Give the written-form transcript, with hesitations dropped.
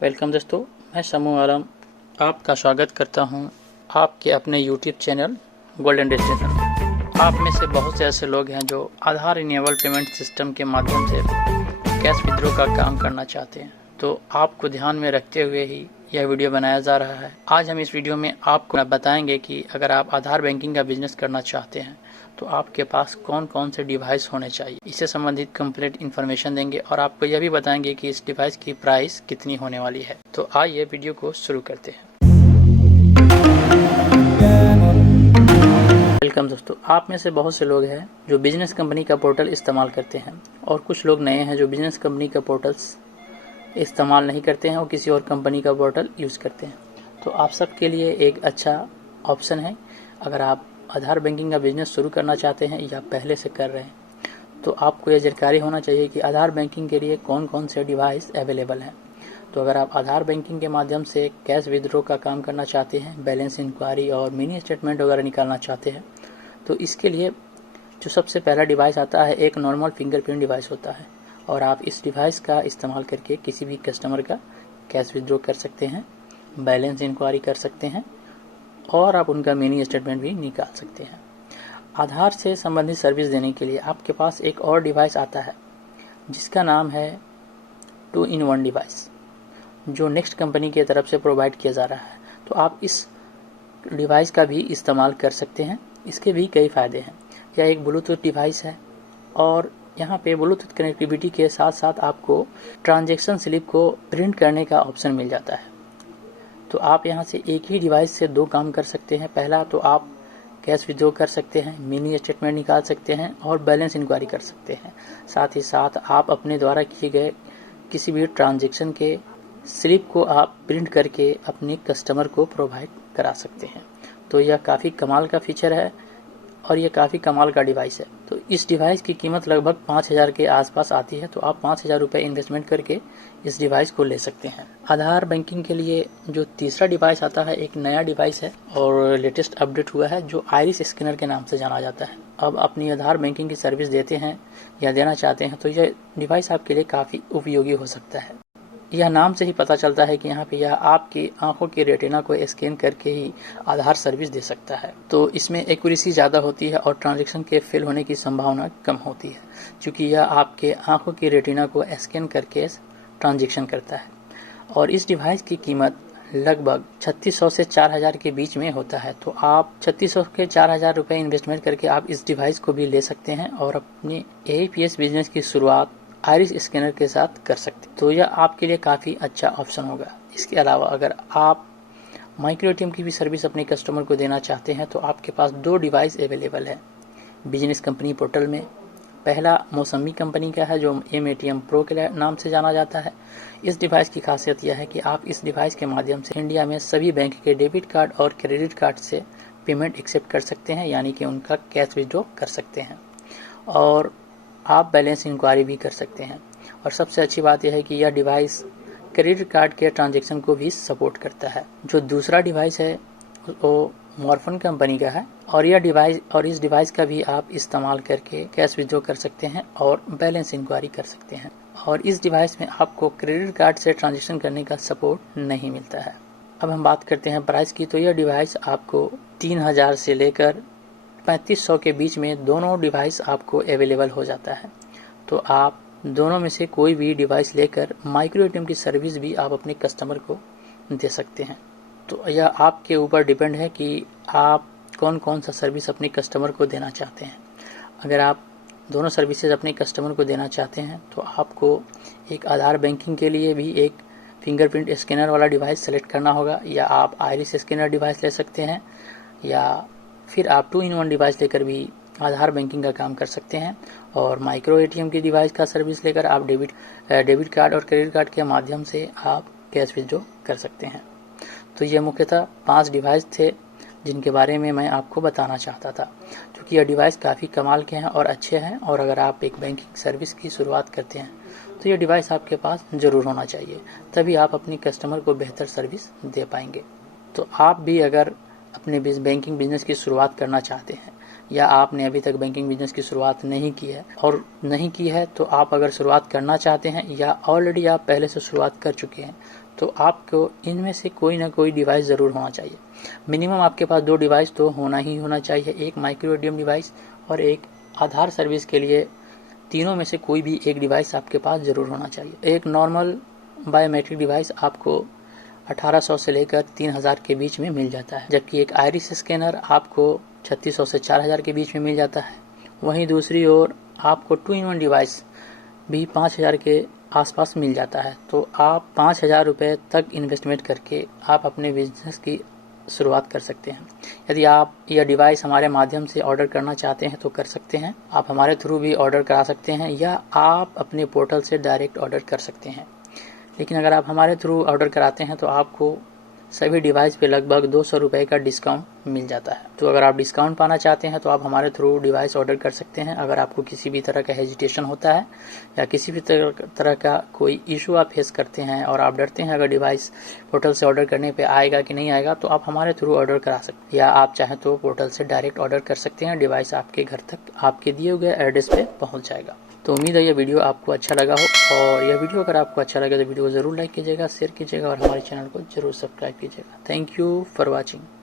Welcome दोस्तों, मैं समूह आलम आपका स्वागत करता हूं आपके अपने YouTube चैनल गोल्डन डेस्टिनेशन में। आप में से बहुत से ऐसे लोग हैं जो आधार इनेबल पेमेंट सिस्टम के माध्यम से कैश विड्रॉ का काम करना चाहते हैं, तो आपको ध्यान में रखते हुए ही यह वीडियो बनाया जा रहा है। आज हम इस वीडियो में आपको बताएंगे कि अगर आप आधार बैंकिंग का बिजनेस करना चाहते हैं तो आपके पास कौन कौन से डिवाइस होने चाहिए। इससे संबंधित कंप्लीट इन्फॉर्मेशन देंगे और आपको यह भी बताएंगे कि इस डिवाइस की प्राइस कितनी होने वाली है। तो आइए वीडियो को शुरू करते हैं। वेलकम दोस्तों, आप में से बहुत से लोग हैं जो बिजनेस कंपनी का पोर्टल इस्तेमाल करते हैं और कुछ लोग नए हैं जो बिजनेस कंपनी का पोर्टल्स इस्तेमाल नहीं करते हैं और किसी और कंपनी का पोर्टल यूज़ करते हैं। तो आप सबके लिए एक अच्छा ऑप्शन है। अगर आप आधार बैंकिंग का बिजनेस शुरू करना चाहते हैं या पहले से कर रहे हैं तो आपको यह जानकारी होना चाहिए कि आधार बैंकिंग के लिए कौन कौन से डिवाइस अवेलेबल हैं। तो अगर आप आधार बैंकिंग के माध्यम से कैश विड्रॉ का काम करना चाहते हैं, बैलेंस इंक्वायरी और मिनी स्टेटमेंट वगैरह निकालना चाहते हैं, तो इसके लिए जो सबसे पहला डिवाइस आता है एक नॉर्मल फिंगरप्रिंट डिवाइस होता है और आप इस डिवाइस का इस्तेमाल करके किसी भी कस्टमर का कैश विड्रॉ कर सकते हैं, बैलेंस इंक्वायरी कर सकते हैं और आप उनका मिनी स्टेटमेंट भी निकाल सकते हैं। आधार से संबंधित सर्विस देने के लिए आपके पास एक और डिवाइस आता है जिसका नाम है 2-in-1 डिवाइस, जो नेक्स्ट कंपनी की तरफ से प्रोवाइड किया जा रहा है। तो आप इस डिवाइस का भी इस्तेमाल कर सकते हैं। इसके भी कई फ़ायदे हैं। यह एक ब्लूटूथ डिवाइस है और यहाँ पे ब्लूटूथ कनेक्टिविटी के साथ साथ आपको ट्रांजैक्शन स्लिप को प्रिंट करने का ऑप्शन मिल जाता है। तो आप यहाँ से एक ही डिवाइस से दो काम कर सकते हैं। पहला तो आप कैश विड्रॉ कर सकते हैं, मिनी स्टेटमेंट निकाल सकते हैं और बैलेंस इंक्वायरी कर सकते हैं। साथ ही साथ आप अपने द्वारा किए गए किसी भी ट्रांजैक्शन के स्लिप को आप प्रिंट करके अपने कस्टमर को प्रोवाइड करा सकते हैं। तो यह काफ़ी कमाल का फीचर है और यह काफ़ी कमाल का डिवाइस है। तो इस डिवाइस की कीमत लगभग 5,000 के आसपास आती है। तो आप 5,000 रुपये इन्वेस्टमेंट करके इस डिवाइस को ले सकते हैं। आधार बैंकिंग के लिए जो तीसरा डिवाइस आता है एक नया डिवाइस है और लेटेस्ट अपडेट हुआ है जो आइरिस स्कैनर के नाम से जाना जाता है। अब अपनी आधार बैंकिंग की सर्विस देते हैं या देना चाहते हैं तो यह डिवाइस आपके लिए काफ़ी उपयोगी हो सकता है। यह नाम से ही पता चलता है कि यहाँ पे यह आपकी आंखों की रेटिना को स्कैन करके ही आधार सर्विस दे सकता है। तो इसमें एक्यूरेसी ज़्यादा होती है और ट्रांजैक्शन के फेल होने की संभावना कम होती है, क्योंकि यह आपके आंखों की रेटिना को स्कैन करके ट्रांजैक्शन करता है। और इस डिवाइस की कीमत लगभग 3600 से 4,000 के बीच में होता है। तो आप 3600 के 4,000 रुपये इन्वेस्टमेंट करके आप इस डिवाइस को भी ले सकते हैं और अपने APS बिजनेस की शुरुआत आइरिस स्कैनर के साथ कर सकते हैं। तो यह आपके लिए काफ़ी अच्छा ऑप्शन होगा। इसके अलावा अगर आप माइक्रो ATM की भी सर्विस अपने कस्टमर को देना चाहते हैं तो आपके पास दो डिवाइस अवेलेबल है बिजनेस कंपनी पोर्टल में। पहला मौसमी कंपनी का है जो M-ATM Pro के नाम से जाना जाता है। इस डिवाइस की खासियत यह है कि आप इस डिवाइस के माध्यम से इंडिया में सभी बैंक के डेबिट कार्ड और क्रेडिट कार्ड से पेमेंट एक्सेप्ट कर सकते हैं, यानी कि उनका कैश विड्रॉ कर सकते हैं और आप बैलेंस इंक्वायरी भी कर सकते हैं। और सबसे अच्छी बात यह है कि यह डिवाइस क्रेडिट कार्ड के ट्रांजैक्शन को भी सपोर्ट करता है। जो दूसरा डिवाइस है वो मॉर्फन कंपनी का है और इस डिवाइस का भी आप इस्तेमाल करके कैश विड्रॉ कर सकते हैं और बैलेंस इंक्वायरी कर सकते हैं। और इस डिवाइस में आपको क्रेडिट कार्ड से ट्रांजैक्शन करने का सपोर्ट नहीं मिलता है। अब हम बात करते हैं प्राइस की। तो यह डिवाइस आपको 3,000 से लेकर 3,500 के बीच में दोनों डिवाइस आपको अवेलेबल हो जाता है। तो आप दोनों में से कोई भी डिवाइस लेकर माइक्रो ATM की सर्विस भी आप अपने कस्टमर को दे सकते हैं। तो यह आपके ऊपर डिपेंड है कि आप कौन कौन सा सर्विस अपने कस्टमर को देना चाहते हैं। अगर आप दोनों सर्विसेज अपने कस्टमर को देना चाहते हैं तो आपको एक आधार बैंकिंग के लिए भी एक फिंगरप्रिंट स्कैनर वाला डिवाइस सेलेक्ट करना होगा, या आप आइरिस स्कैनर डिवाइस ले सकते हैं, या फिर आप 2-in-1 डिवाइस लेकर भी आधार बैंकिंग का काम कर सकते हैं। और माइक्रो ATM की डिवाइस का सर्विस लेकर आप डेबिट कार्ड और क्रेडिट कार्ड के माध्यम से आप कैश विड्रॉ कर सकते हैं। तो ये मुख्यतः 5 डिवाइस थे जिनके बारे में मैं आपको बताना चाहता था, क्योंकि यह डिवाइस काफ़ी कमाल के हैं और अच्छे हैं। और अगर आप एक बैंकिंग सर्विस की शुरुआत करते हैं तो ये डिवाइस आपके पास ज़रूर होना चाहिए, तभी आप अपनी कस्टमर को बेहतर सर्विस दे पाएंगे। तो आप भी अगर अपने बैंकिंग बिजनेस की शुरुआत करना चाहते हैं या आपने अभी तक बैंकिंग बिजनेस की शुरुआत नहीं की है तो आप अगर शुरुआत करना चाहते हैं या ऑलरेडी आप पहले से शुरुआत कर चुके हैं तो आपको इनमें से कोई ना कोई डिवाइस ज़रूर होना चाहिए। मिनिमम आपके पास 2 डिवाइस तो होना ही होना चाहिए, एक माइक्रो एटीएम डिवाइस और एक आधार सर्विस के लिए। तीनों में से कोई भी एक डिवाइस आपके पास ज़रूर होना चाहिए। एक नॉर्मल बायोमेट्रिक डिवाइस आपको 1800 से लेकर 3000 के बीच में मिल जाता है, जबकि एक आइरिस स्कैनर आपको 3600 से 4000 के बीच में मिल जाता है। वहीं दूसरी ओर आपको 2-in-1 डिवाइस भी 5000 के आसपास मिल जाता है। तो आप 5000 रुपये तक इन्वेस्टमेंट करके आप अपने बिजनेस की शुरुआत कर सकते हैं। यदि आप यह डिवाइस हमारे माध्यम से ऑर्डर करना चाहते हैं तो कर सकते हैं। आप हमारे थ्रू भी ऑर्डर करा सकते हैं या आप अपने पोर्टल से डायरेक्ट ऑर्डर कर सकते हैं। लेकिन अगर आप हमारे थ्रू ऑर्डर कराते हैं तो आपको सभी डिवाइस पे लगभग 200 रुपये का डिस्काउंट मिल जाता है। तो अगर आप डिस्काउंट पाना चाहते हैं तो आप हमारे थ्रू डिवाइस ऑर्डर कर सकते हैं। अगर आपको किसी भी तरह का हेजिटेशन होता है या किसी भी तरह का कोई इशू आप फेस करते हैं और आप डरते हैं अगर डिवाइस पोर्टल से ऑर्डर करने पे आएगा कि नहीं आएगा, तो आप हमारे थ्रू ऑर्डर करा सकते हैं या आप चाहें तो पोर्टल से डायरेक्ट ऑर्डर कर सकते हैं। डिवाइस आपके घर तक आपके दिए हुए एड्रेस पे पहुंच जाएगा। तो उम्मीद है यह वीडियो आपको अच्छा लगा हो, और यह वीडियो अगर आपको अच्छा लगे तो वीडियो को ज़रूर लाइक कीजिएगा, शेयर कीजिएगा और हमारे चैनल को ज़रूर सब्सक्राइब कीजिएगा। Thank you for watching.